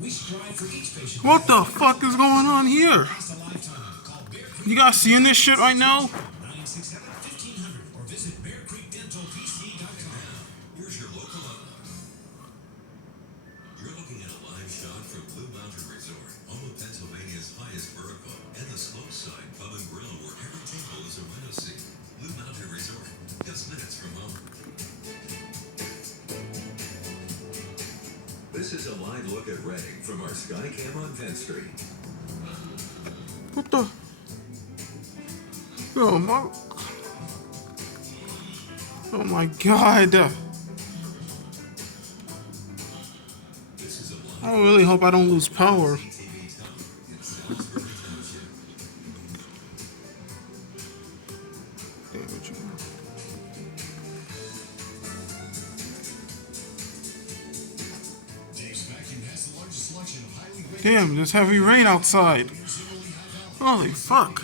What the fuck is going on here? You guys seeing this shit right now? Here's your local You're looking at a live shot from Blue Mountain Resort, home of Pennsylvania's highest burro club, and the Slopeside Pub and Grill, where every table is a window seat. Blue Mountain Resort, just minutes from home. This is a live look at Reading from our Skycam on 10th Street. What the? Oh my! Oh my God! I really hope I don't lose power. Damn, there's heavy rain outside. Holy fuck.